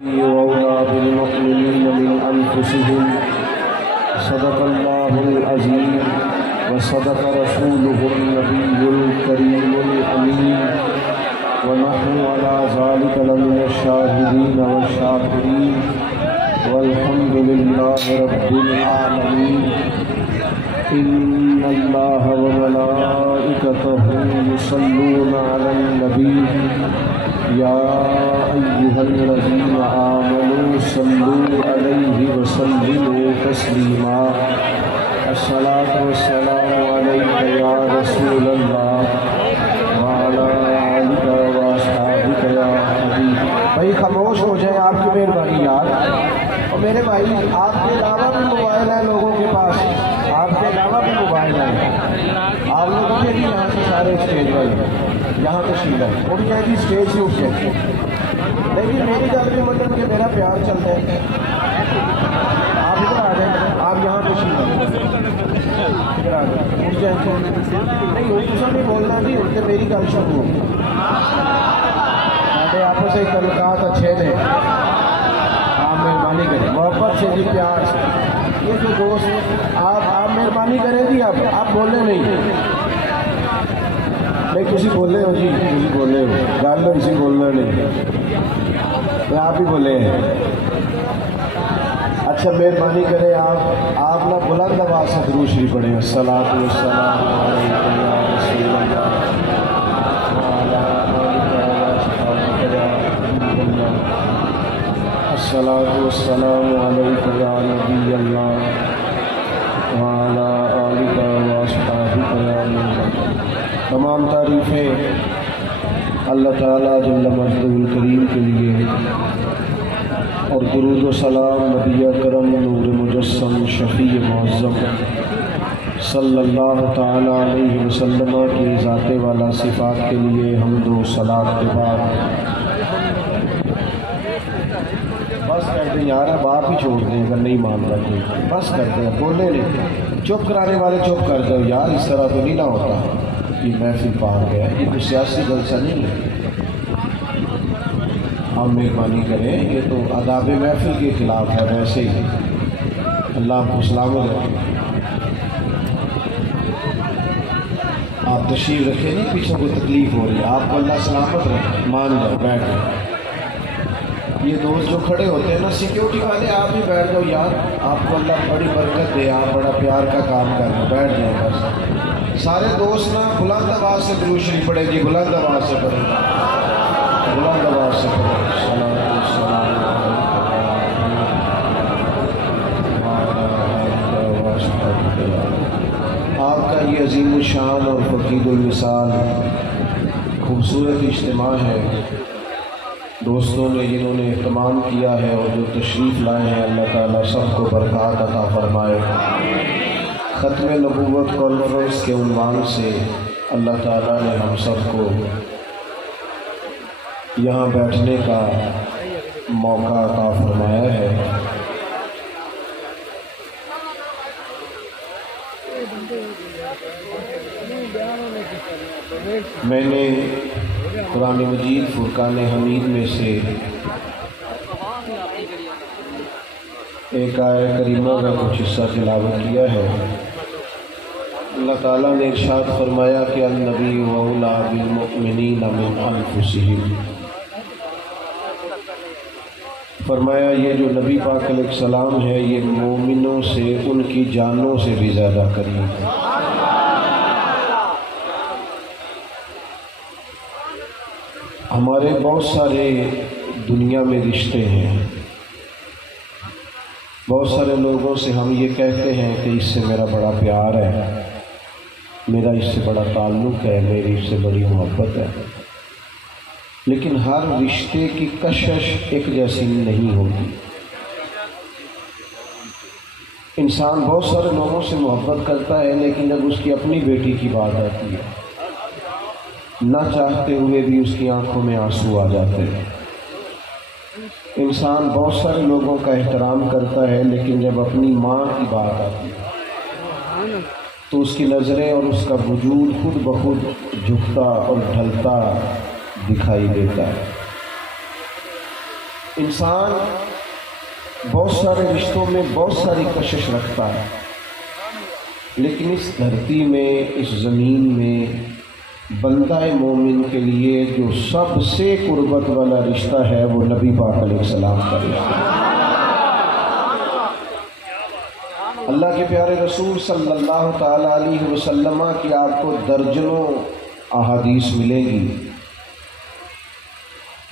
وأولى بالمؤمنين من أنفسهم صدق الله العظيم وصدق رسوله النبي الكريم الأمين ونحن على ذلك لمن الشاهدين والشاكرين والحمد لله رب العالمين إن الله وملائكته يصلون على النبي يا أيها الذين آمنوا صلوا عليه وسلموا تسليما الصلاة والسلام عليك يا رسول الله وعلى آلك وأصحابك يا حبيب. بھائی خاموش ہو جائیں، آپ کی مہربانی یار. اور میرے بھائی آپ کے علاوہ بھی موبائل ہے لوگوں کے پاس، آپ کے علاوہ بھی موبائل ہے. آپ لوگ اٹھے گی یہاں سے سارے اسٹیج والے یہاں تشریف ہے اٹھ جائے گی اسٹیج سے اٹھ جائے. لیکن میری گل بھی مطلب کہ میرا پیار چلتا ہے. آپ ادھر آ جائیں، آپ یہاں تشریف ہے ادھر آ جائیں اٹھ جائیں. نہیں وہ کچھ نہیں بولنا جی، اٹھ کے میری گل شروع ہو. ہمارے آپس سے تعلقات اچھے تھے، آپ مہربانی کریں محبت سے جی، پیار سے. یہ جو دوست آپ مہربانی کریں جی، آپ بولے نہیں. نہیں کسی بولے ہو جی، کسی بولے ہو گال تو کسی بولنا نہیں، آپ ہی بولے ہیں. اچھا مہربانی کریں آپ نا بلند آواز سے درود شریف پڑھیں. الصلاۃ والسلام علیک یا رسول اللہ وعلی آلک واصحابک یا حبیب اللہ. الصلاۃ والسلام علیک یا نبی اللہ وعلی آلک واصحابک یا نور اللہ. تمام تعریفیں اللہ تعالیٰ جل مجدہ الکریم کے لیے، اور درود و سلام نبی اکرم نور مجسم شفیع معظم صلی اللہ تعالیٰ علیہ وسلم کی ذات والا صفات کے لیے حمد و صلاۃ کے بعد. بس کر دیں یار، اب آپ ہی چھوڑ دیں اگر نہیں مان رہا کوئی. بس کر دیں، بولے نہیں. چپ کرانے والے چپ کر دو یار، اس طرح تو نہیں نہ ہوتا. یہ محفل پار گیا، یہ کوئی سیاسی جلسہ نہیں ہے. آپ مہربانی کریں، یہ تو آداب محفل کے خلاف ہے. ویسے ہی اللہ آپ کو سلامت رکھے. آپ تشریف رکھیں، نہیں پیچھے کوئی تکلیف ہو رہی ہے، آپ کو اللہ سلامت رکھے. مان جاؤ، بیٹھ جاؤ. یہ دوست جو کھڑے ہوتے ہیں نا سیکیورٹی والے، آپ ہی بیٹھ جاؤ یار. آپ کو اللہ بڑی برکت دے، آپ بڑا پیار کا کام کر رہے ہیں. بیٹھ جائیں بس. سارے دوست نا بلند آواز سے درود شریف پڑھیں جی، بلند آواز سے پڑھیں، بلند آواز سے پڑھیں. آپ کا یہ عظیم الشان اور فقید المثال خوبصورت اجتماع ہے. دوستوں نے جنہوں نے اہتمام کیا ہے اور جو تشریف لائے ہیں، اللہ تعالیٰ سب کو برکات عطا فرمائے. ختم نبوت کانفرنس کے عنوان سے اللہ تعالیٰ نے ہم سب کو یہاں بیٹھنے کا موقع عطا فرمایا ہے. میں نے قرآن مجید فرقان حمید میں سے ایک آیہ کریمہ کا کچھ حصہ تلاوت کیا ہے. اللہ تعالیٰ نے ارشاد فرمایا کہ النبی اولی بالمؤمنین من انفسہم. فرمایا یہ جو نبی پاک علیہ السلام ہے، یہ مومنوں سے ان کی جانوں سے بھی زیادہ قریب ہے. ہمارے بہت سارے دنیا میں رشتے ہیں، بہت سارے لوگوں سے ہم یہ کہتے ہیں کہ اس سے میرا بڑا پیار ہے، میرا اس سے بڑا تعلق ہے، میری اس سے بڑی محبت ہے. لیکن ہر رشتے کی کشش ایک جیسی نہیں ہوتی. انسان بہت سارے لوگوں سے محبت کرتا ہے، لیکن جب اس کی اپنی بیٹی کی بات آتی ہے، نہ چاہتے ہوئے بھی اس کی آنکھوں میں آنسو آ جاتے ہیں. انسان بہت سارے لوگوں کا احترام کرتا ہے، لیکن جب اپنی ماں کی بات آتی ہے تو اس کی نظریں اور اس کا وجود خود بخود جھکتا اور ڈھلتا دکھائی دیتا ہے. انسان بہت سارے رشتوں میں بہت ساری کشش رکھتا ہے، لیکن اس دھرتی میں، اس زمین میں بندہ مومن کے لیے جو سب سے قربت والا رشتہ ہے وہ نبی پاک علیہ السلام کا رشتہ ہے۔ اللہ کے پیارے رسول صلی اللہ تعالیٰ علیہ وسلم کی آپ کو درجنوں احادیث ملیں گی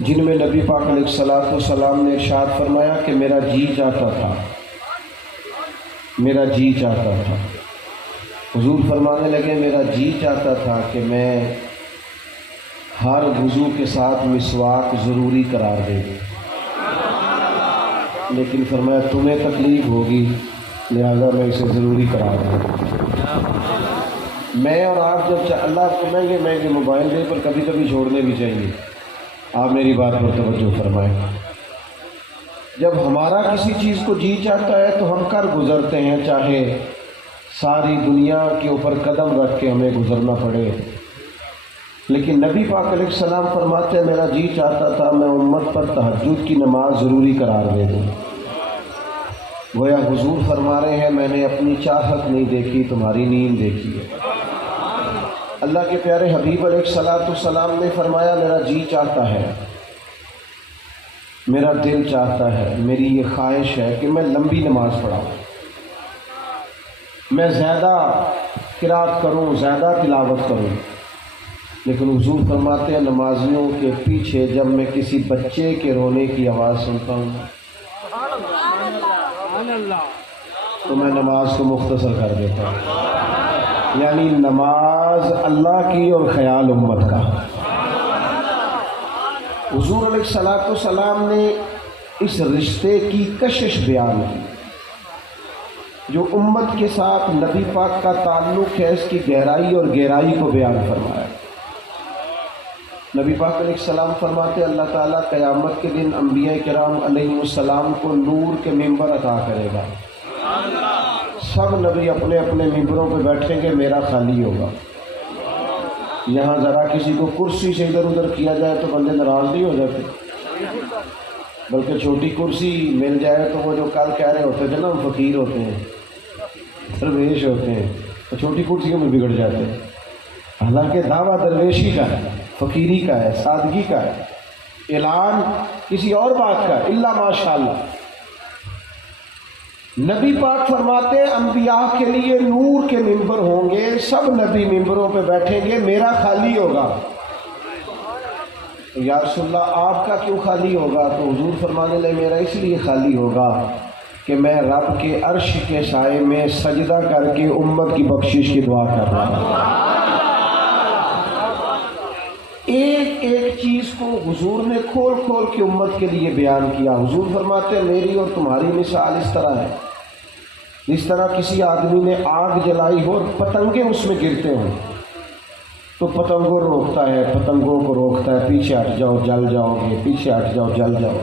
جن میں نبی پاک علیہ السلام نے ارشاد فرمایا کہ میرا جی چاہتا تھا، میرا جی چاہتا تھا۔ حضور فرمانے لگے میرا جی چاہتا تھا کہ میں ہر وضو کے ساتھ مسواک ضروری قرار دے دوں، لیکن فرمایا تمہیں تکلیف ہوگی لہذا میں اسے ضروری قرار دوں۔ میں اور آپ جب اللہ کو مہنگے مہنگے موبائل دے پر کبھی کبھی چھوڑنے بھی چاہیے۔ آپ میری بات پر توجہ فرمائیں۔ جب ہمارا کسی چیز کو جی چاہتا ہے تو ہم کر گزرتے ہیں، چاہے ساری دنیا کے اوپر قدم رکھ کے ہمیں گزرنا پڑے، لیکن نبی پاک علیہ السلام فرماتے ہیں میرا جی چاہتا تھا میں امت پر تہجد کی نماز ضروری قرار دے دوں۔ گویا حضور فرما رہے ہیں میں نے اپنی چاہت نہیں دیکھی، تمہاری نیند دیکھی ہے۔ اللہ کے پیارے حبیب علیہ السلام نے فرمایا میرا جی چاہتا ہے، میرا دل چاہتا ہے، میری یہ خواہش ہے کہ میں لمبی نماز پڑھاؤں، میں زیادہ قرات کروں، زیادہ تلاوت کروں، لیکن حضور فرماتے ہیں نمازیوں کے پیچھے جب میں کسی بچے کے رونے کی آواز سنتا ہوں تو میں نماز کو مختصر کر دیتا ہوں۔ یعنی نماز اللہ کی اور خیال امت کا۔ حضور علیہ السلام نے اس رشتے کی کشش بیان کی جو امت کے ساتھ نبی پاک کا تعلق ہے، اس کی گہرائی اور گہرائی کو بیان فرمایا۔ نبی پاک علیہ السلام فرماتے اللہ تعالیٰ قیامت کے دن انبیاء کرام علیہ السلام کو نور کے ممبر عطا کرے گا۔ سب نبی اپنے اپنے ممبروں پہ بیٹھیں گے، میرا خالی ہوگا۔ یہاں ذرا کسی کو کرسی سے ادھر ادھر کیا جائے تو بندے ناراض نہیں ہو جاتے، بلکہ چھوٹی کرسی مل جائے تو وہ جو کل کہہ رہے ہوتے تھے نا ہم فقیر ہوتے ہیں، درویش ہوتے ہیں، تو چھوٹی کرسیوں میں بگڑ جاتے ہیں۔ حالانکہ دعویٰ درویشی کا ہے، فقیری کا ہے، سادگی کا ہے، اعلان کسی اور بات کا ہے، الا ماشاءاللہ۔ نبی پاک فرماتے ہیں انبیاء کے لیے نور کے ممبر ہوں گے، سب نبی ممبروں پہ بیٹھیں گے، میرا خالی ہوگا۔ یا رسول اللہ آپ کا کیوں خالی ہوگا؟ تو حضور فرمانے لگے میرا اس لیے خالی ہوگا کہ میں رب کے عرش کے سائے میں سجدہ کر کے امت کی بخشش کی دعا کر رہا ہوں۔ ایک ایک چیز کو حضور نے کھول کھول کے امت کے لیے بیان کیا۔ حضور فرماتے ہیں میری اور تمہاری مثال اس طرح ہے جس طرح کسی آدمی نے آگ جلائی ہو اور پتنگیں اس میں گرتے ہوں تو پتنگوں روکتا ہے، پتنگوں کو روکتا ہے، پیچھے ہٹ جاؤ جل جاؤ گے، پیچھے ہٹ جاؤ جل جاؤ۔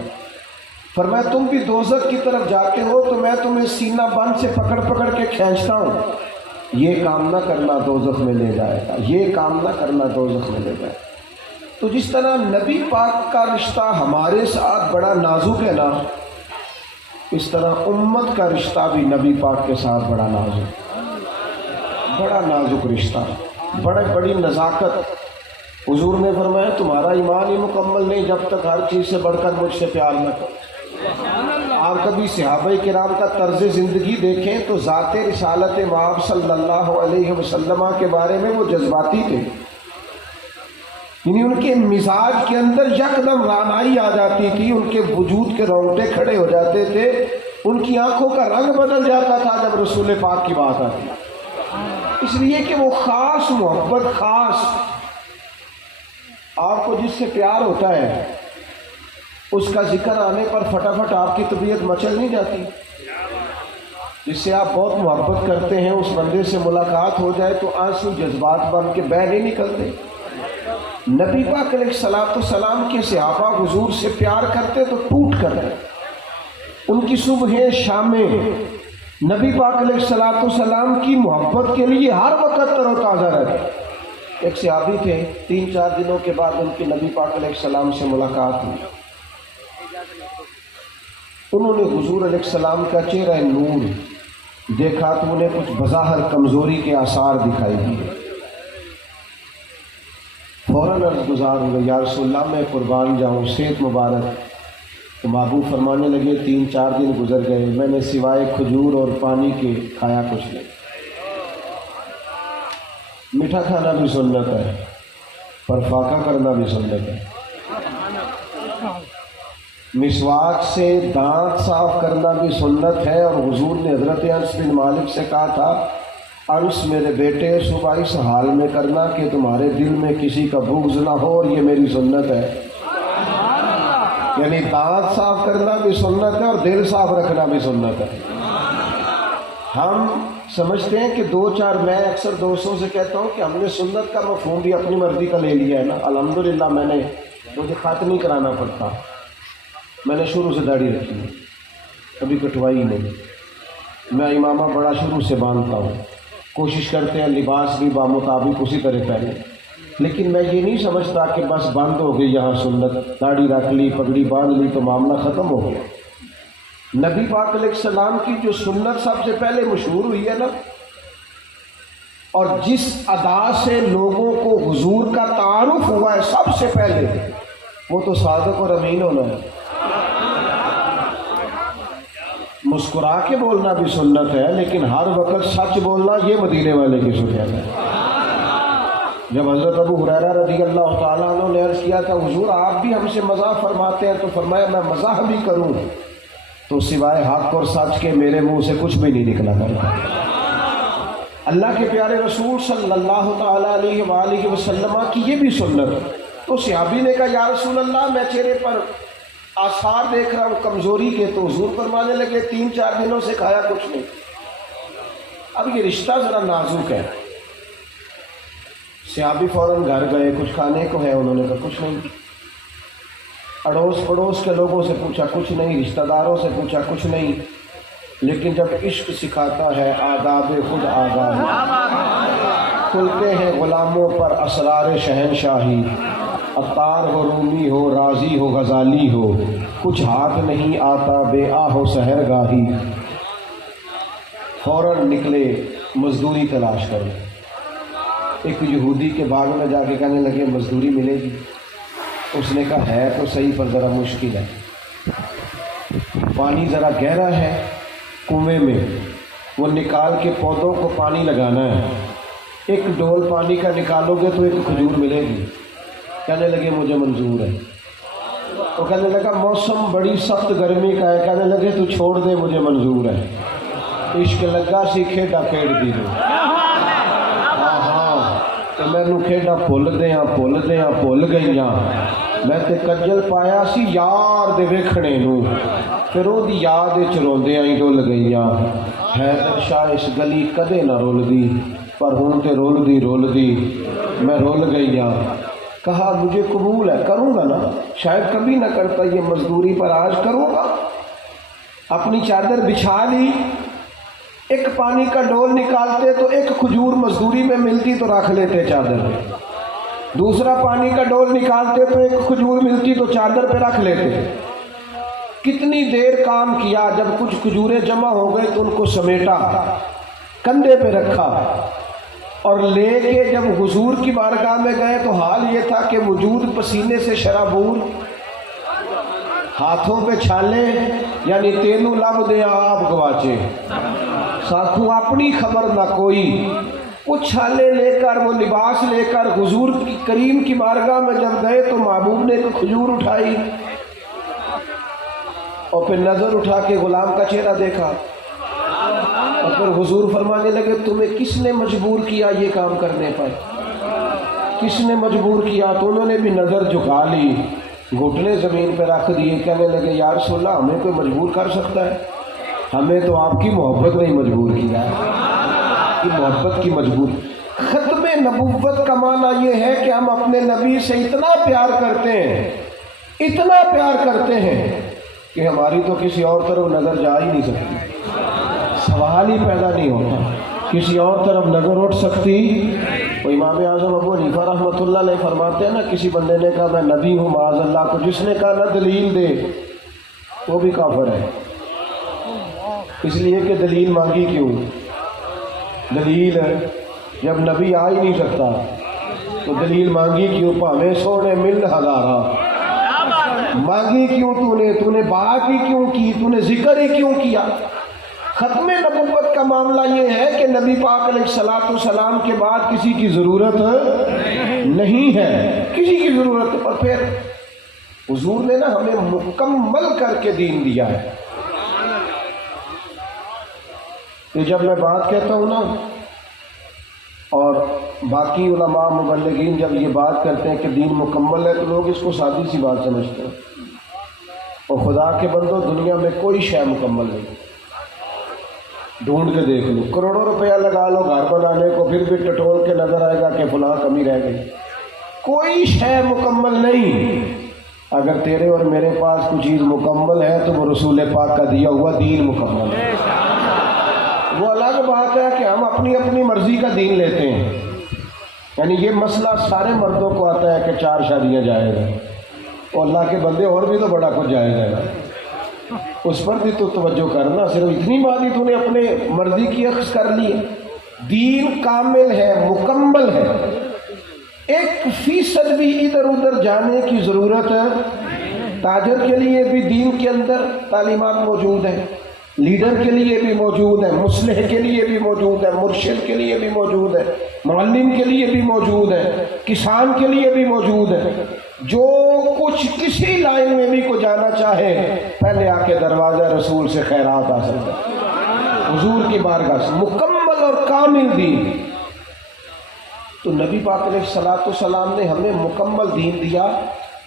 فرمایا تم بھی دوزخ کی طرف جاتے ہو تو میں تمہیں سینہ بند سے پکڑ پکڑ کے کھینچتا ہوں، یہ کام نہ کرنا دوزخ میں لے جائے گا، یہ کام نہ کرنا دوزخ میں لے جائے گا۔ تو جس طرح نبی پاک کا رشتہ ہمارے ساتھ بڑا نازک ہے نا، اس طرح امت کا رشتہ بھی نبی پاک کے ساتھ بڑا نازک، بڑا نازک رشتہ، بڑی نزاکت۔ حضور نے فرمایا تمہارا ایمان ہی مکمل نہیں جب تک ہر چیز سے بڑھ کر مجھ سے پیار نہ کرو۔ آپ کبھی صحابہ کرام کا طرز زندگی دیکھیں تو ذات رسالت مآب صلی اللہ علیہ وسلم کے بارے میں وہ جذباتی تھے، یعنی ان کے مزاج کے اندر یکدم رانائی آ جاتی تھی، ان کے وجود کے رونگٹے کھڑے ہو جاتے تھے، ان کی آنکھوں کا رنگ بدل جاتا تھا جب رسول پاک کی بات آتی، اس لیے کہ وہ خاص محبت، خاص آپ کو جس سے پیار ہوتا ہے اس کا ذکر آنے پر فٹافٹ آپ کی طبیعت مچل نہیں جاتی۔ جس سے آپ بہت محبت کرتے ہیں اس بندے سے ملاقات ہو جائے تو آنسو جذبات بن کے بہہ نہیں نکلتے۔ نبی پاک علیہ السلام کے صحابہ حضور سے پیار کرتے تو ٹوٹ کرتے، ان کی صبحیں شامیں نبی پاک علیہ السلام کی محبت کے لیے ہر وقت تر و تازہ رہتے۔ ایک صحابی تھے، 3-4 دنوں کے بعد ان کی نبی پاک علیہ السلام سے ملاقات ہوئی، انہوں نے حضور علیہ السلام کا چہرہ نور دیکھا تو انہیں کچھ بظاہر کمزوری کے آثار دکھائی دیے. فوراً عرض گزار ہوئے یا رسول اللہ میں قربان جاؤں، صحت مبارک. تو محبوب فرمانے لگے 3-4 دن گزر گئے، میں نے سوائے کھجور اور پانی کے کھایا کچھ نہیں. میٹھا کھانا بھی سنت ہے پر فاقہ کرنا بھی سنت ہے. مسواک سے دانت صاف کرنا بھی سنت ہے، اور حضور نے حضرت انس بن مالک سے کہا تھا انس میرے بیٹے صبح اس حال میں کرنا کہ تمہارے دل میں کسی کا بغض نہ ہو، اور یہ میری سنت ہے. یعنی دانت صاف کرنا بھی سنت ہے اور دل صاف رکھنا بھی سنت ہے. ہم سمجھتے ہیں کہ 2-4 میں اکثر دوستوں سے کہتا ہوں کہ ہم نے سنت کا مفہوم بھی اپنی مرضی کا لے لیا ہے نا. الحمدللہ مجھے خط نہیں کرانا پڑتا، میں نے شروع سے داڑھی رکھی ہے، کبھی کٹوائی نہیں. میں امامہ بڑا شروع سے باندھتا ہوں، کوشش کرتے ہیں لباس بھی بامطابق اسی طرح پہنے. لیکن میں یہ نہیں سمجھتا کہ بس بند ہو گئی یہاں سنت، داڑھی رکھ لی پگڑی باندھ لی تو معاملہ ختم ہو گیا. نبی پاک علیہ السلام کی جو سنت سب سے پہلے مشہور ہوئی ہے نا، اور جس ادا سے لوگوں کو حضور کا تعارف ہوا ہے سب سے پہلے، وہ تو صادق اور امین ہونا ہے. مسکرا کے بولنا بھی سنت ہے، لیکن ہر وقت سچ بولنا یہ مدینے والے کی سنت ہے. جب حضرت ابو ہریرہ رضی اللہ تعالیٰ عنہ نے عرض کیا تھا حضور آپ بھی ہم سے مزاح فرماتے ہیں، تو فرمایا میں مزاح بھی کروں تو سوائے حق اور سچ کے میرے منہ سے کچھ بھی نہیں نکلا کرتا. اللہ کے پیارے رسول صلی اللہ تعالیٰ علیہ وآلہ وسلم کی یہ بھی سنت. تو صحابی نے کہا یا رسول اللہ میں چہرے پر آثار دیکھ رہا ہوں کمزوری کے. تو حضور فرمانے لگے 3-4 دنوں سے کھایا کچھ نہیں. اب یہ رشتہ ذرا نازک ہے. صحابی فوراً گھر گئے، کچھ کھانے کو ہے؟ انہوں نے کہا کچھ نہیں. اڑوس پڑوس کے لوگوں سے پوچھا کچھ نہیں، رشتہ داروں سے پوچھا کچھ نہیں. لیکن جب عشق سکھاتا ہے آداب خود آگاہ، کھلتے ہیں غلاموں پر اسرار شہنشاہی. عطار ہو رومی ہو رازی ہو غزالی ہو، کچھ ہاتھ نہیں آتا بے آہ و سحر گاہی. فوراً نکلے مزدوری تلاش کریں. ایک یہودی کے باغ میں جا کے کہنے لگے مزدوری ملے گی؟ اس نے کہا ہے تو صحیح پر ذرا مشکل ہے، پانی ذرا گہرا ہے کنویں میں، وہ نکال کے پودوں کو پانی لگانا ہے. ایک ڈول پانی کا نکالو گے تو ایک کھجور ملے گی. کہنے لگے مجھے منظور ہے. وہ کہنے لگا موسم بڑی سخت گرمی کا ہے. کہنے لگے تو چھوڑ دے مجھے منظور ہے. عشق لگا سی کھیڈا کھیڑ دی تو مینوں کھیڈا بھول گئیاں. میں تے کجل پایا سی یار دے ویکھنے نو، پھر وہ دی یاد وچ روندیاں ہی ڈل گئیاں. حیدر شاہ اس گلی کدے نہ رولدی، پر ہن تے رولدی میں رول گئیاں. کہا مجھے قبول ہے، کروں گا نا، شاید کبھی نہ کرتا یہ مزدوری پر آج کروں گا. اپنی چادر بچھا لی، ایک پانی کا ڈول نکالتے تو ایک کھجور مزدوری میں ملتی تو رکھ لیتے چادر پہ. دوسرا پانی کا ڈول نکالتے تو ایک کھجور ملتی تو چادر پہ رکھ لیتے. کتنی دیر کام کیا. جب کچھ کھجوریں جمع ہو گئے تو ان کو سمیٹا، کندھے پہ رکھا، اور لے کے جب حضور کی بارگاہ میں گئے تو حال یہ تھا کہ وجود پسینے سے شرابور، ہاتھوں پہ چھالے، یعنی تینوں لب دے آپ گواچے. ساکھوں اپنی خبر نہ کوئی. وہ چھالے لے کر، وہ لباس لے کر حضور کی کریم کی بارگاہ میں جب گئے تو محبوب نے ایک کھجور اٹھائی اور پھر نظر اٹھا کے غلام کا چہرہ دیکھا. اور پھر حضور فرمانے لگے تمہیں کس نے مجبور کیا یہ کام کرنے پر؟ کس نے مجبور کیا؟ تو انہوں نے بھی نظر جھکا لی، گھٹنے زمین پہ رکھ دیے. کہنے لگے یا رسول اللہ ہمیں کوئی مجبور کر سکتا ہے؟ ہمیں تو آپ کی محبت نے مجبور کیا ہے. کی محبت کی مجبور. ختم نبوت کا معنی یہ ہے کہ ہم اپنے نبی سے اتنا پیار کرتے ہیں، اتنا پیار کرتے ہیں کہ ہماری تو کسی اور طرف نظر جا ہی نہیں سکتی. سوال ہی پیدا نہیں ہوتا کسی اور طرف نظر اٹھ سکتی. وہ امام اعظم ابو حنیفہ رحمۃ اللہ علیہ فرماتے ہیں نا، کسی بندے نے کہا میں نبی ہوں معاذ اللہ، کو جس نے کہا نہ دلیل دے. وہ بھی کافر ہے، اس لیے کہ دلیل مانگی کیوں؟ دلیل جب نبی آ ہی نہیں سکتا تو دلیل مانگی کیوں؟ پاویں سونے مل ہزارہ، مانگی کیوں تو نے بات ہی کیوں کی، تو نے ذکر ہی کیوں کیا؟ ختم نبوت کا معاملہ یہ ہے کہ نبی پاک علیہ الصلوۃ والسلام کے بعد کسی کی ضرورت نہیں ہے، کسی کی ضرورت۔ اور پھر حضور نے نا ہمیں مکمل کر کے دین دیا ہے۔ یہ جب میں بات کہتا ہوں نا، اور باقی علماء مبلغین جب یہ بات کرتے ہیں کہ دین مکمل ہے، تو لوگ اس کو سادی سی بات سمجھتے ہیں۔ اور خدا کے بندو، دنیا میں کوئی شے مکمل نہیں، ڈھونڈ کے دیکھ لو، کروڑوں روپیہ لگا لو گھر بنانے کو، پھر بھی ٹٹول کے نظر آئے گا کہ فلاں کمی رہ گئی۔ کوئی شے مکمل نہیں۔ اگر تیرے اور میرے پاس کوئی چیز مکمل ہے تو وہ رسول پاک کا دیا ہوا دین مکمل ہے۔ وہ الگ بات ہے کہ ہم اپنی اپنی مرضی کا دین لیتے ہیں، یعنی یہ مسئلہ سارے مردوں کو آتا ہے کہ 4 شادیاں جائز ہیں، اور اللہ کے بندے اور بھی تو بڑا کچھ جائز ہے نا، اس پر بھی تو توجہ کرنا۔ صرف اتنی بات ہی تو نے اپنے مرضی کی اخذ کر لی ہے۔ دین کامل ہے، مکمل ہے، 1% بھی ادھر ادھر جانے کی ضرورت ہے۔ تاجر کے لیے بھی دین کے اندر تعلیمات موجود ہیں، لیڈر کے لیے بھی موجود ہے، مصلح کے لیے بھی موجود ہے، مرشد کے لیے بھی موجود ہے، معلم کے لیے بھی موجود ہے، کسان کے لیے بھی موجود ہے۔ جو کچھ کسی لائن میں بھی کو جانا چاہے، پہلے آ کے دروازہ رسول سے خیرات حاصل کرے، حضور کی بارگاہ سے مکمل اور کامل دین۔ تو نبی پاک علیہ الصلوۃ والسلام نے ہمیں مکمل دین دیا۔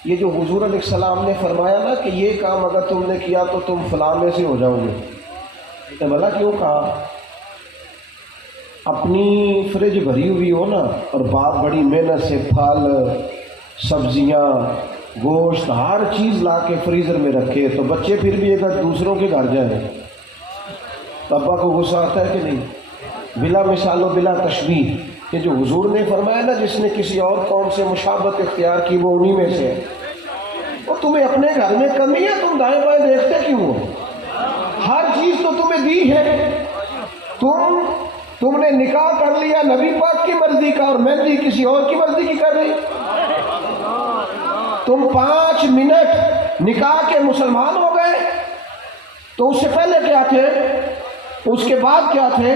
یہ جو حضور علیہ السلام نے فرمایا نا کہ یہ کام اگر تم نے کیا تو تم فلاں میں سے ہو جاؤ گے، تو بھلا کیوں کہا؟ اپنی فریج بھری ہوئی ہو نا، اور باپ بڑی محنت سے پھل، سبزیاں، گوشت، ہر چیز لا کے فریزر میں رکھے، تو بچے پھر بھی اگر دوسروں کے گھر جائیں تو ابا کو غصہ آتا ہے کہ نہیں؟ بلا مثال و بلا تشبیہ، کہ جو حضور نے فرمایا نا جس نے کسی اور قوم سے مشابہت اختیار کی وہ انہی میں سے ہے۔ اور تمہیں اپنے گھر میں کمی ہے، تم دائیں بائیں دیکھتے کیوں ہو؟ ہر چیز تو تمہیں دی ہے۔ تم نے نکاح کر لیا نبی پاک کی مرضی کا، اور مہندی کسی اور کی مرضی کی کر رہی۔ تم 5 منٹ نکاح کے مسلمان ہو گئے، تو اس سے پہلے کیا تھے؟ اس کے بعد کیا تھے؟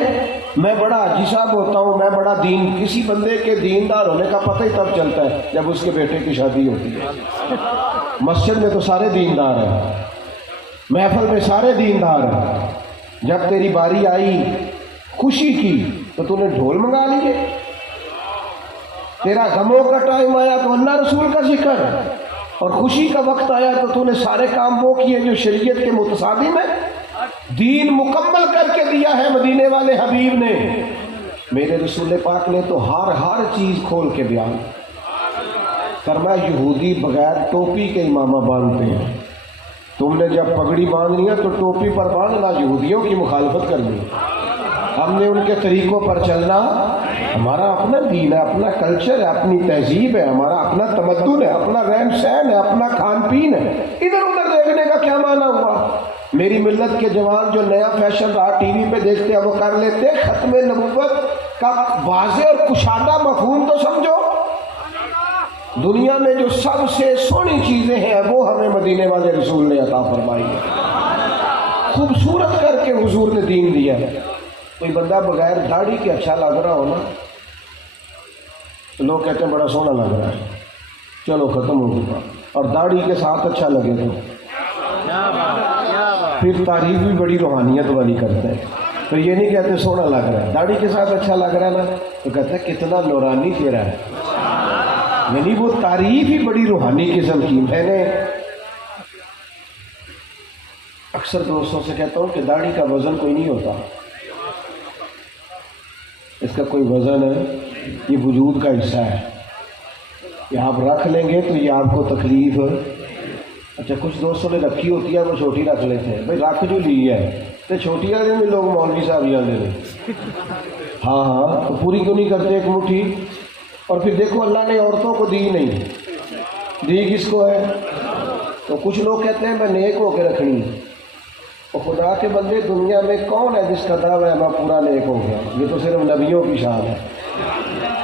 میں بڑا حاجی صاحب ہوتا ہوں، میں بڑا دین۔ کسی بندے کے دیندار ہونے کا پتہ ہی تب چلتا ہے جب اس کے بیٹے کی شادی ہوتی ہے۔ مسجد میں تو سارے دیندار ہیں، محفل میں سارے دیندار ہیں، جب تیری باری آئی خوشی کی تو تو نے ڈھول منگا لیے، تیرا غموں کا ٹائم آیا تو اللہ رسول کا ذکر، اور خوشی کا وقت آیا تو تو نے سارے کام وہ کیے جو شریعت کے متصادم ہیں۔ دین مکمل کر کے دیا ہے مدینے والے حبیب نے۔ میرے رسول پاک نے تو ہر چیز کھول کے بیان فرمایا۔ یہودی بغیر ٹوپی کے امامہ باندھتے ہیں، تم نے جب پگڑی باندھنی ہے تو ٹوپی پر باندھنا، یہودیوں کی مخالفت کرنی۔ ہم نے ان کے طریقوں پر چلنا، ہمارا اپنا دین ہے، اپنا کلچر ہے، اپنی تہذیب ہے، ہمارا اپنا تمدن ہے، اپنا رہن سہن ہے، اپنا کھان پین ہے۔ ادھر ادھر دیکھنے کا کیا معنی ہوا؟ میری ملت کے جوان جو نیا فیشن رہا ٹی وی پہ دیکھتے ہیں وہ کر لیتے۔ ختم نبوت کا واضح اور کشادہ مفہوم تو سمجھو۔ دنیا میں جو سب سے سونی چیزیں ہیں وہ ہمیں مدینے والے رسول نے عطا فرمائی ہے، خوبصورت کر کے حضور نے دین دیا ہے۔ کوئی بندہ بغیر داڑھی کے اچھا لگ رہا ہو نا تو لوگ کہتے ہیں بڑا سونا لگ رہا ہے، چلو ختم ہو گیا۔ اور داڑھی کے ساتھ اچھا لگے تو پھر تعریف بھی بڑی روحانیت والی کرتا ہے۔ تو یہ نہیں کہتے سونا لگ رہا ہے، داڑھی کے ساتھ اچھا لگ رہا ہے نا تو کہتے ہیں کتنا نورانی چہرہ ہے، یعنی وہ تعریف ہی بڑی روحانی قسم کی۔ میں نے اکثر دوستوں سے کہتا ہوں کہ داڑھی کا وزن کوئی نہیں ہوتا، اس کا کوئی وزن ہے، یہ وجود کا حصہ ہے، یہ آپ رکھ لیں گے تو یہ آپ کو تکلیف۔ اچھا کچھ دوستوں نے رکھی ہوتی ہے وہ چھوٹی رکھ لیتے ہیں، بھائی رکھ جو لی ہے تو چھوٹی والے میں لوگ مولوی صاحب یاد دے دیں، ہاں تو پوری کیوں نہیں کرتے ایک مٹھی؟ اور پھر دیکھو اللہ نے عورتوں کو دی نہیں، دی کس کو ہے؟ تو کچھ لوگ کہتے ہیں میں نیک ہو کے رکھنی ہے، اور خدا کے بندے دنیا میں کون ہے جس کا دعویٰ ہے میں پورا نیک ہو گیا؟ یہ تو صرف نبیوں کی شان ہے۔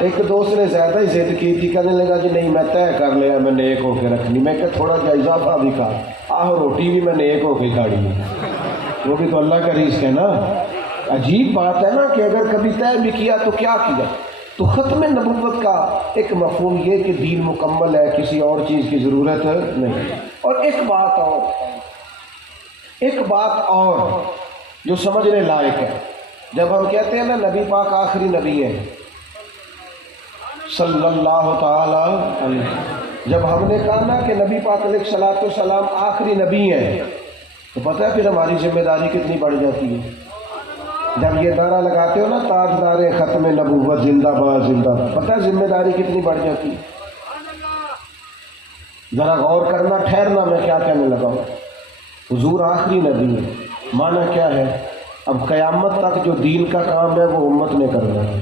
ایک دوست نے زیادہ ہی ضد کی تھی، کہنے لگا جی نہیں میں طے کر لیا میں نیک ہو کے رکھنی۔ میں کہ تھوڑا جا اضافہ بھی کھا، روٹی بھی میں نیک ہو کے کھاڑی ہے، وہ بھی تو اللہ کا رزق ہے نا۔ عجیب بات ہے نا کہ اگر کبھی طے بھی کیا تو کیا کیا؟ تو ختم نبوت کا ایک مفہوم یہ کہ دین مکمل ہے، کسی اور چیز کی ضرورت نہیں۔ اور ایک بات اور جو سمجھنے لائق ہے، جب ہم کہتے ہیں نا نبی پاک آخری نبی ہے صلی اللہ تعالی علیہ، جب ہم نے کہا نا کہ نبی پاک علیہ الصلوۃ والسلام آخری نبی ہیں، تو پتہ ہے پھر ہماری ذمہ داری کتنی بڑھ جاتی ہے۔ جب یہ نعرہ لگاتے ہو نا تاجدار ختم نبوت زندہ باد زندہ باد، پتہ ہے ذمہ داری کتنی بڑھ جاتی ہے؟ ذرا غور کرنا، ٹھہرنا میں کیا کہنے لگا ہوں۔ حضور آخری نبی ہے، معنی کیا ہے؟ اب قیامت تک جو دین کا کام ہے وہ امت نے کرنا ہے،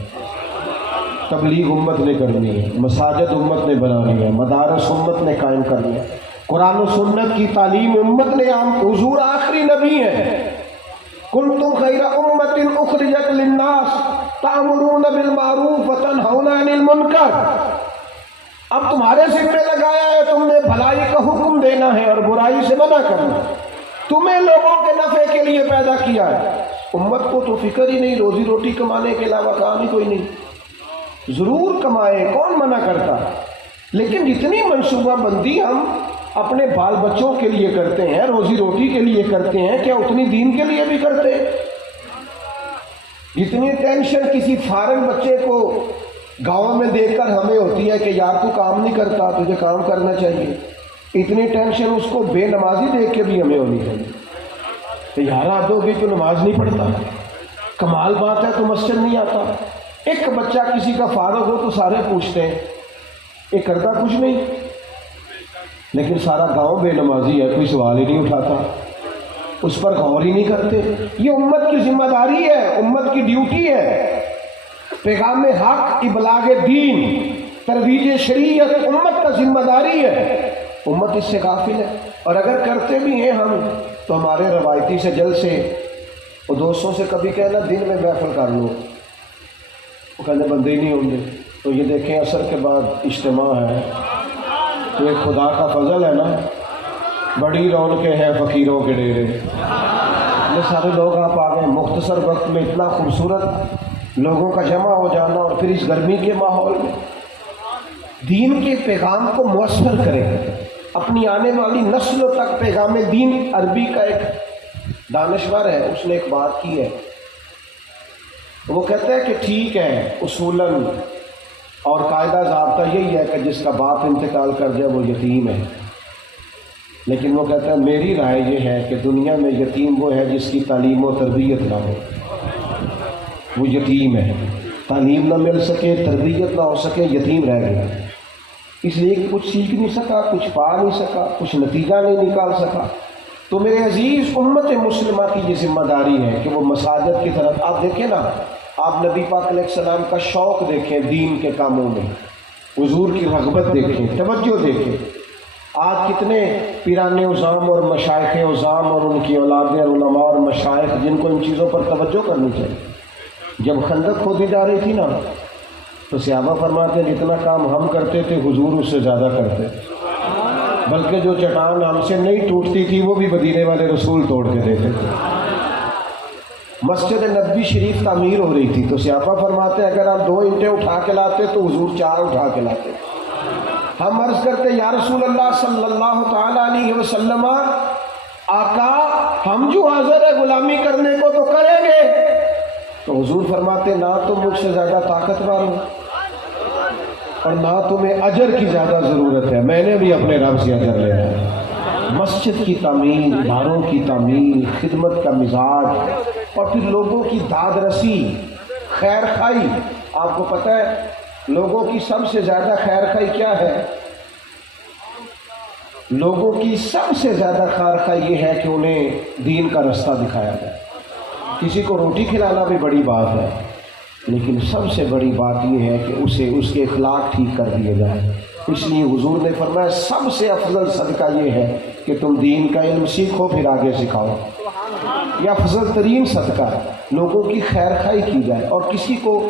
تبلیغ امت نے کرنی ہے، مساجد امت نے بنانی ہے، مدارس امت نے قائم کرنی ہے، قرآن و سنت کی تعلیم امت نے عام۔ حضور آخری نبی ہیں۔ کنتم خیر امت اخرجت للناس تأمرون بالمعروف وتنہون عن المنکر۔ اب تمہارے سر پہ لگایا ہے، تم نے بھلائی کا حکم دینا ہے اور برائی سے منع کرنا، تمہیں لوگوں کے نفع کے لیے پیدا کیا ہے۔ امت کو تو فکر ہی نہیں، روزی روٹی کمانے کے علاوہ کام ہی کوئی نہیں۔ ضرور کمائے، کون منع کرتا، لیکن جتنی منصوبہ بندی ہم اپنے بال بچوں کے لیے کرتے ہیں، روزی روٹی کے لیے کرتے ہیں، کیا اتنی دین کے لیے بھی کرتے ہیں؟ جتنی ٹینشن کسی فارن بچے کو گاؤں میں دیکھ کر ہمیں ہوتی ہے کہ یار تو کام نہیں کرتا، تجھے کام کرنا چاہیے، اتنی ٹینشن اس کو بے نمازی دیکھ کے بھی ہمیں ہونی چاہیے کہ یار حد ہوگی تو نماز نہیں پڑھتا، کمال بات ہے تو مسجد نہیں آتا۔ ایک بچہ کسی کا فارغ ہو تو سارے پوچھتے ہیں یہ کرتا کچھ نہیں، لیکن سارا گاؤں بے نمازی ہے، کوئی سوال ہی نہیں اٹھاتا، اس پر غور ہی نہیں کرتے۔ یہ امت کی ذمہ داری ہے، امت کی ڈیوٹی ہے۔ پیغام حق، ابلاغ دین، ترویج شریعت امت کا ذمہ داری ہے۔ امت اس سے غافل ہے، اور اگر کرتے بھی ہیں ہم تو ہمارے روایتی سے جلسے اور دوستوں سے کبھی کہنا دن میں محفل کر لو، وہ کہنے بندے ہی نہیں ہوں گے۔ تو یہ دیکھیں عصر کے بعد اجتماع ہے تو ایک خدا کا فضل ہے نا، بڑی رونقیں ہیں فقیروں کے ڈیرے، یہ سارے لوگ آپ آ گئے مختصر وقت میں، اتنا خوبصورت لوگوں کا جمع ہو جانا، اور پھر اس گرمی کے ماحول میں دین کے پیغام کو مؤثر کرے، اپنی آنے والی نسلوں تک پیغام دین۔ عربی کا ایک دانشور ہے، اس نے ایک بات کی ہے، وہ کہتا ہے کہ ٹھیک ہے اصولاً اور قاعدہ ضابطہ یہی ہے کہ جس کا باپ انتقال کر جائے وہ یتیم ہے، لیکن وہ کہتا ہے میری رائے یہ ہے کہ دنیا میں یتیم وہ ہے جس کی تعلیم و تربیت نہ ہو، وہ یتیم ہے، تعلیم نہ مل سکے، تربیت نہ ہو سکے، یتیم رہ گیا، اس لیے کہ کچھ سیکھ نہیں سکا، کچھ پا نہیں سکا، کچھ نتیجہ نہیں نکال سکا۔ تو میرے عزیز امت مسلمہ کی یہ ذمہ داری ہے کہ وہ مساجد کی طرف، آپ دیکھیں نا، آپ نبی پاک علیہ السلام کا شوق دیکھیں دین کے کاموں میں، حضور کی رغبت دیکھیں، توجہ دیکھیں۔ آج کتنے پیران عظام اور مشائخ عظام اور ان کی اولادیں علماء اور مشائخ جن کو ان چیزوں پر توجہ کرنی چاہیے۔ جب خندق کھودی جا رہی تھی نا تو صحابہ فرماتے ہیں جتنا کام ہم کرتے تھے حضور اس سے زیادہ کرتے، بلکہ جو چٹان ہم سے نہیں ٹوٹتی تھی وہ بھی مدینے والے رسول توڑ کے دیتے تھے۔ مسجد نبوی شریف تعمیر ہو رہی تھی تو صحابہ فرماتے ہیں اگر ہم 2 اینٹیں اٹھا کے لاتے تو حضور 4 اٹھا کے لاتے۔ ہم عرض کرتے یا رسول اللہ صلی اللہ تعالی علیہ وسلم، آقا ہم جو حاضر ہے غلامی کرنے کو تو کریں گے، تو حضور فرماتے نہ تم مجھ سے زیادہ طاقتور ہو اور نہ تمہیں اجر کی زیادہ ضرورت ہے، میں نے بھی اپنے رب سے اجر لینا ہے۔ مسجد کی تعمیر، اداروں کی تعمیر، خدمت کا مزاج، اور پھر لوگوں کی داد رسی، خیر خائی۔ آپ کو پتہ ہے لوگوں کی سب سے زیادہ خیر خائی کیا ہے؟ لوگوں کی سب سے زیادہ خیر خائی یہ ہے کہ انہیں دین کا رستہ دکھایا جائے۔ کسی کو روٹی کھلانا بھی بڑی بات ہے، لیکن سب سے بڑی بات یہ ہے کہ اسے اس کے اخلاق ٹھیک کر دیے جائیں۔ اس لیے حضور نے فرمایا سب سے افضل صدقہ یہ ہے کہ تم دین کا علم سیکھو پھر آگے سکھاؤ. یہ افضل ترین صدقہ ہے. لوگوں کی خیر خواہی کی جائے اور کسی کو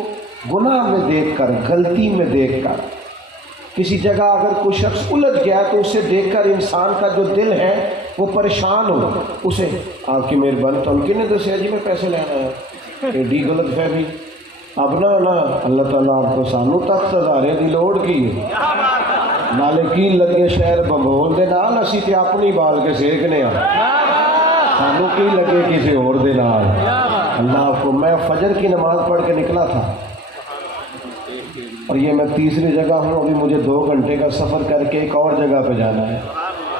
گناہ میں دیکھ کر، غلطی میں دیکھ کر، کسی جگہ اگر کوئی شخص الجھ گیا تو اسے دیکھ کر انسان کا جو دل ہے وہ پریشان ہو. اسے آپ کی مہربانی تو ان کی نے دسیا جی میں پیسے لینا ہے ایڈی غلط فہمی. اب نہ اللہ تعالیٰ آپ کو سانو تک ہزارے دی لوڑ کی نالے کی لگے شہر بمبول دے نال اسی تے اپنی بال کے سیکنے سانو کی لگے کسی اور دے نال. اللہ آپ کو، میں فجر کی نماز پڑھ کے نکلا تھا اور یہ میں تیسری جگہ ہوں، ابھی مجھے 2 گھنٹے کا سفر کر کے ایک اور جگہ پہ جانا ہے.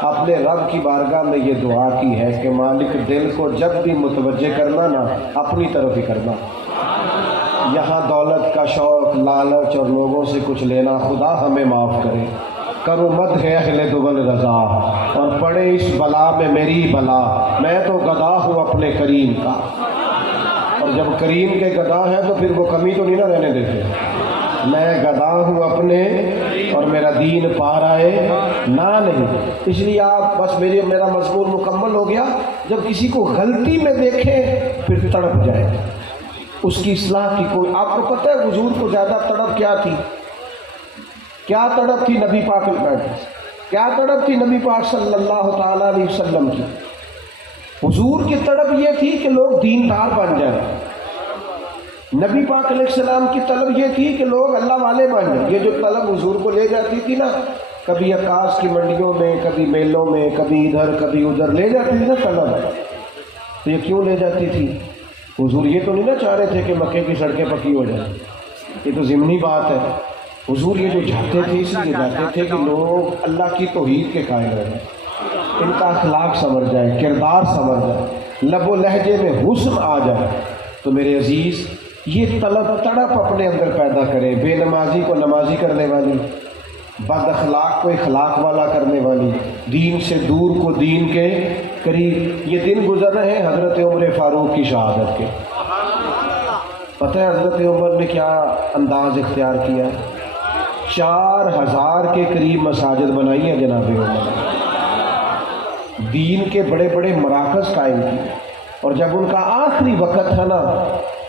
اپنے رب کی بارگاہ میں یہ دعا کی ہے کہ مالک دل کو جب بھی متوجہ کرنا نا اپنی طرف ہی کرنا. یہاں دولت کا شوق، لالچ اور لوگوں سے کچھ لینا خدا ہمیں معاف کرے. کرو مد ہے اہل دول رضا اور پڑے اس بلا میں میری بلا. میں تو گدا ہوں اپنے کریم کا، اور جب کریم کے گدا ہے تو پھر وہ کمی تو نہیں نہ رہنے دیتے. میں گدا ہوں اپنے اور میرا دین پا رہا ہے نہ نہیں. اس لیے آپ بس میرا مضمون مکمل ہو گیا. جب کسی کو غلطی میں دیکھیں پھر تڑپ جائے اس کی اصلاح کی کوئی. آپ کو پتہ ہے حضور کو زیادہ تڑپ کیا تھی؟ کیا تڑپ تھی نبی پاک کی؟ کیا تڑپ تھی نبی پاک صلی اللہ تعالیٰ علیہ وسلم کی؟ حضور کی تڑپ یہ تھی کہ لوگ دیندار بن جائیں. نبی پاک علیہ السلام کی طلب یہ تھی کہ لوگ اللہ والے بن جائیں. یہ جو طلب حضور کو لے جاتی تھی نا، کبھی عکاس کی منڈیوں میں، کبھی میلوں میں، کبھی ادھر کبھی ادھر لے جاتی تھی نا طلب. تو یہ کیوں لے جاتی تھی؟ حضور یہ تو نہیں نا چاہ رہے تھے کہ مکے کی سڑکیں پکی ہو جائیں. یہ تو ضمنی بات ہے. حضور یہ جو چاہتے تھے اس لیے جاتے تھے کہ لوگ اللہ کی توحید کے قائل رہیں، ان کا اخلاق سنور جائے، کردار سنور جائے، لب و لہجے میں حسن آ جائے. تو میرے عزیز یہ طلب تڑپ اپنے اندر پیدا کرے. بے نمازی کو نمازی کرنے والی، بد اخلاق کو اخلاق والا کرنے والی، دین سے دور کو دین کے قریب. یہ دن گزر رہے ہیں حضرت عمر فاروق کی شہادت کے. پتہ ہے حضرت عمر نے کیا انداز اختیار کیا؟ 4000 کے قریب مساجد بنائی ہیں جناب عمر. دین کے بڑے بڑے مراکز قائم کیے. اور جب ان کا آخری وقت تھا نا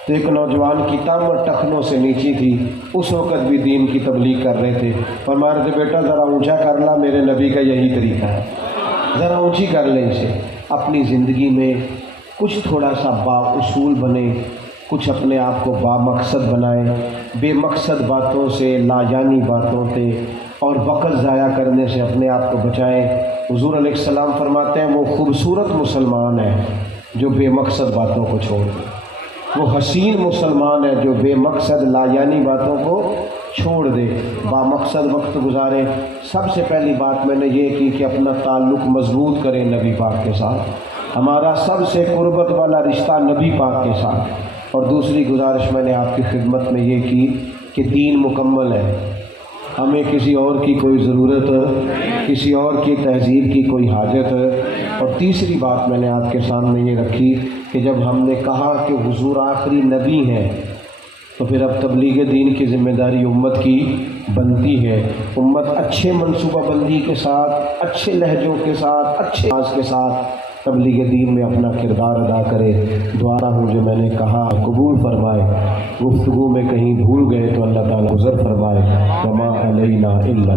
تو ایک نوجوان کی کمر ٹخنوں سے نیچی تھی. اس وقت بھی دین کی تبلیغ کر رہے تھے. فرما رہے تھے بیٹا ذرا اونچا کر لا، میرے نبی کا یہی طریقہ ہے، ذرا اونچی کر لیں اسے. اپنی زندگی میں کچھ تھوڑا سا با اصول بنے، کچھ اپنے آپ کو با مقصد بنائیں. بے مقصد باتوں سے، لا یعنی باتوں سے اور وقت ضائع کرنے سے اپنے آپ کو بچائیں. حضور علیہ السلام فرماتے ہیں وہ خوبصورت مسلمان ہے جو بے مقصد باتوں کو چھوڑ دے. وہ حسین مسلمان ہے جو بے مقصد لا یعنی باتوں کو چھوڑ دے، با مقصد وقت گزارے. سب سے پہلی بات میں نے یہ کی کہ اپنا تعلق مضبوط کریں نبی پاک کے ساتھ. ہمارا سب سے قربت والا رشتہ نبی پاک کے ساتھ. اور دوسری گزارش میں نے آپ کی خدمت میں یہ کی کہ دین مکمل ہے، ہمیں کسی اور کی کوئی ضرورت، کسی اور کی تہذیب کی کوئی حاجت. اور تیسری بات میں نے آپ کے سامنے یہ رکھی کہ جب ہم نے کہا کہ حضور آخری نبی ہیں تو پھر اب تبلیغ دین کی ذمہ داری امت کی بنتی ہے. امت اچھے منصوبہ بندی کے ساتھ، اچھے لہجوں کے ساتھ، اچھے انداز کے ساتھ تبلیغ دین میں اپنا کردار ادا کرے. دعا ہوں جو میں نے کہا قبول فرمائے. گفتگو میں کہیں بھول گئے تو اللہ تعالیٰ عذر فرمائے. وما علینا الا